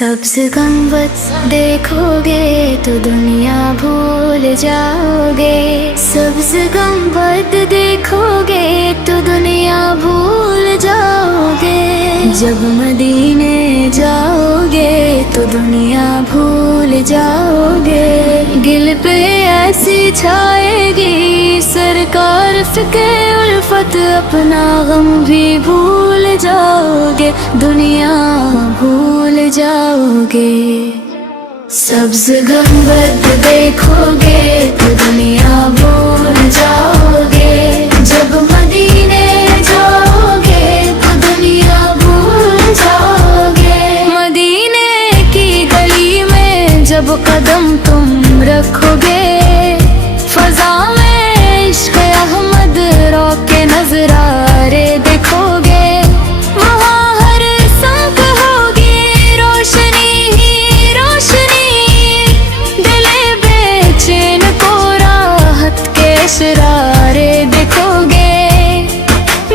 सब्ज गंबद देखोगे तो दुनिया भूल जाओगे। सब्ज गंबद देखोगे तो दुनिया भूल जाओगे। जब मदीने जाओगे तो दुनिया भूल जाओगे। दिल पे ऐसी छाएगी सरकार फिक्र उल्फत, अपना गम भी भूल जाओगे, दुनिया भूल जाओगे। सब्ज गंबद देखोगे तो दुनिया भूल जाओगे। जब मदीने जाओगे तो दुनिया भूल जाओगे। मदीने की गली में जब कदम तुम रखोगे, फजा में इश्क अहमद रोके नजरारे देखोगे। वहाँ हर संग होगी रोशनी ही रोशनी, दिले बेचैन को राहत के इशरारे देखोगे।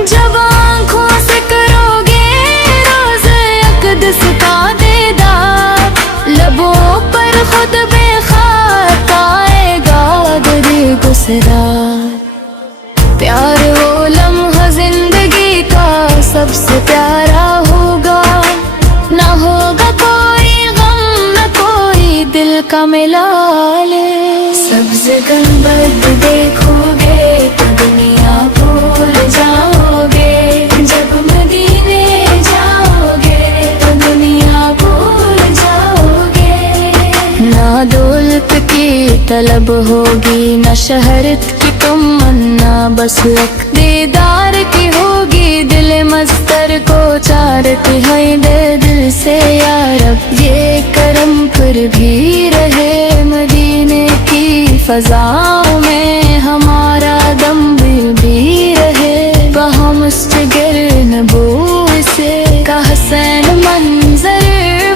जब आँखों से करोगे रोज़ अक़दस का दीदार, लबों पर खुद बेख़ाक आएगा दर गुज़रार। प्यार वो लम्हा जिंदगी का सबसे प्यारा होगा, ना होगा कोई गम ना कोई दिल का मिलाल। सब्ज गंबद देखोगे तो दुनिया भूल जाओगे। जब मदीने जाओगे तो दुनिया भूल जाओगे। ना दौलत की तलब होगी ना शहरत की तमन्ना, बस एक दीदार की होगी दिल मस्तर को चारती है दे दिल से यारब। ये करम पर भी रहे मदीने की फजाओं में हमारा दम भी रहे। वहाँ मुस्तगिर नबू से का हसन मंजर,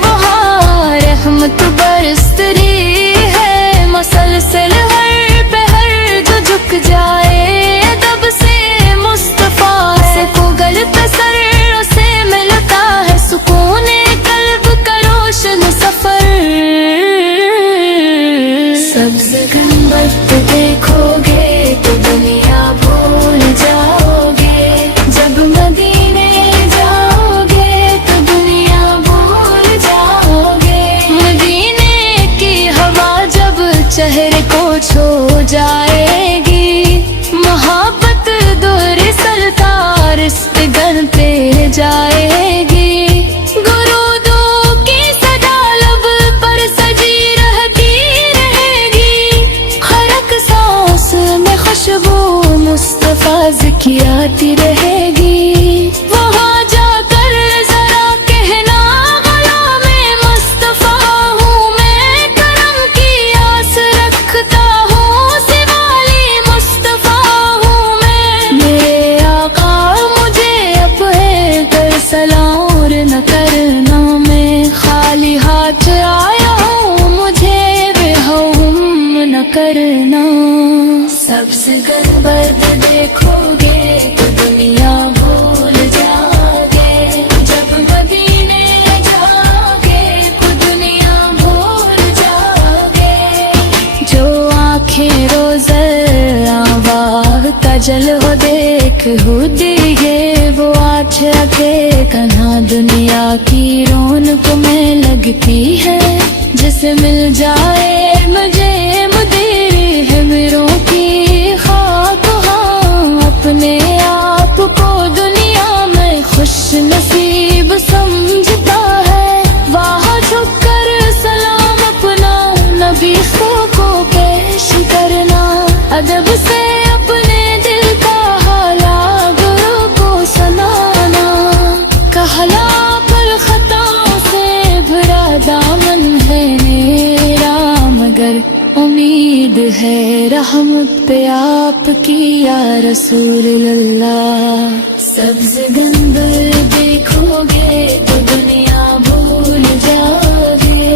वहाँ रहमत बरस रही है मुसलसल। हर पहर जो झुक जाए तब से मुस्तफा से को गलत असर से मिलता है सुकून कल्ब का रोशन सफर। सब्ज गंबद देखोगे तो दुनिया भूल जाओगे। जब मदीने जाओगे तो दुनिया भूल जाओगे। मदीने की हवा जब चेहरे को छू जाएगी, मोहब्बत दूर सलतार इस्तिगन पे जाएगी। गुरूदों की सदा लब पर सजी रहती रहेगी। हर एक सांस में खुशबू मुस्तफा की आती रहेगी। वहाँ जाकर जरा कहना गुलामे मुस्तफा हूँ मैं, करम की आस रखता हूँ सिवाली मुस्तफा हूँ मैं। मेरे आका मुझे अपने कर सलाम और न करना, मैं खाली हाथ आया हूँ मुझे बेहुम न करना। सब्ज गंबद देखोगे तो दुनिया भूल जाओगे। जब मदीने जाओगे तो दुनिया भूल जाओगे। जो आँखें रोज़ आवाज़ का जल हो देख हुदिए, वो आँखें के कन्हा दुनिया की रौनक में लगती है। जिसे मिल जाए मुझे मुदीरी है मेरों की खाक, हाँ अपने आप को दुनिया में खुश नसीब समझता है। वहाँ झुक कर सलाम अपना नबी को पेश करना, अदब से अपने दिल का हाला गुरु को सुनाना। कहला पर खताओं से भरा दामन है मेरा, मगर उम्मीद है रहमत पे आपकी या रसूल अल्लाह। सब्ज गंबद देखोगे तो दुनिया भूल जाओगे।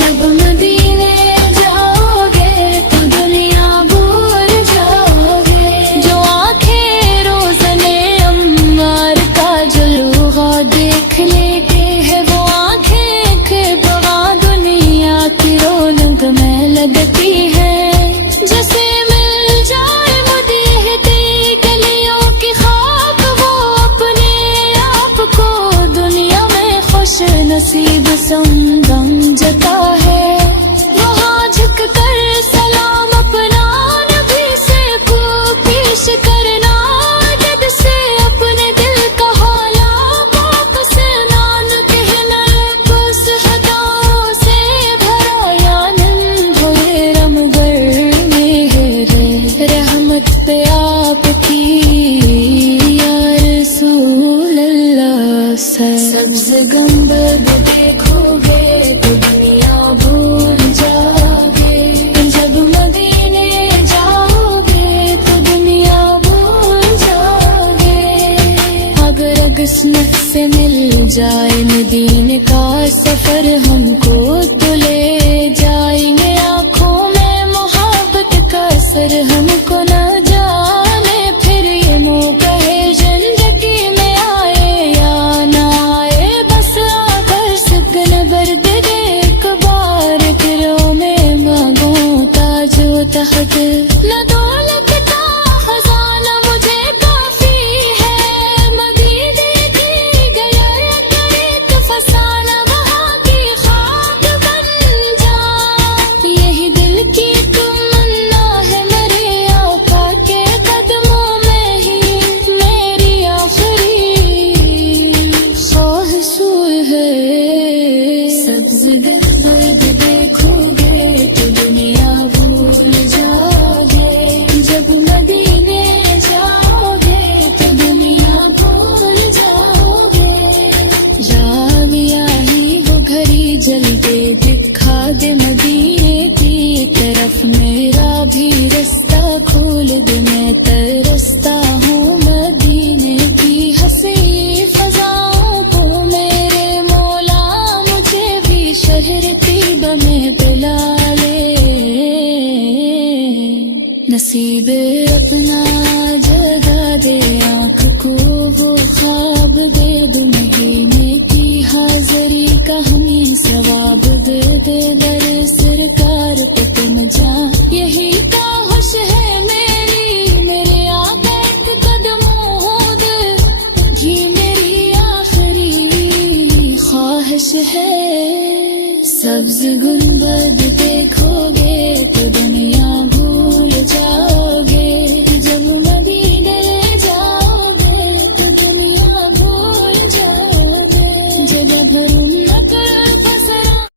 जब मदीने जाओगे तो दुनिया भूल जाओगे। जो आँखें रोज़ने अम्मार का जलवा देख लेते हैं, वो आँखें के बगैर जहाँ संगम जता है वहाँ झुक कर सलाम अपना नबी से को पेश करना जद से अपने दिल का हौला वापस नान कहना बस हदाओं से भरा या नम होए रमगर मेरे रहमत पे आपकी या रसूल अल्लाह सब्ज़ गंबद देखोगे तो दुनिया भूल जाओगे जब मदीने जाओगे तो दुनिया भूल जाओगे अगर अगस्नत से मिल जाए मदीने का सफर हमको तो ले जाएंगे आँखों में मोहब्बत का असर हमको न जाने फिर ये मौका है जिंदगी में आए या ना आए बस आकर सुकन भर दे एक बार फिरों में मांगो ताजो तख्त न दौलत का खजाना मुझे काफी है मदीने की गया एक फसाना वहाँ की खाक बन जा यही दिल की तमन्ना है मेरे आका के कदमों में ही मेरी आखिरी ख्वाहिशों है सब्ज़ गंबद देखोगे तो दुनिया भूल जाओगे जब मदीने जाओगे तो दुनिया भूल जाओगे राविया ही वो घड़ी जल्दी दिखा दे मदीने की तरफ मेरा भी रास्ता खोल दे मैं तरसता हूँ मदीने की हंसी फजाओं को मेरे मौला मुझे भी शहर तीब में पिला ले नसीब अपना जगा दे आँख को वो ख्वाब दे दो मदीने की हाजिरी का हमें सवाब दे दे दर सरकार पे तुम जा यही ख्वाहिश है मेरी मेरे आका एक कदमों दे घी मेरी आखिरी ख्वाहिश है सब्ज़ गुंबद देखोगे तो दुनिया भूल जा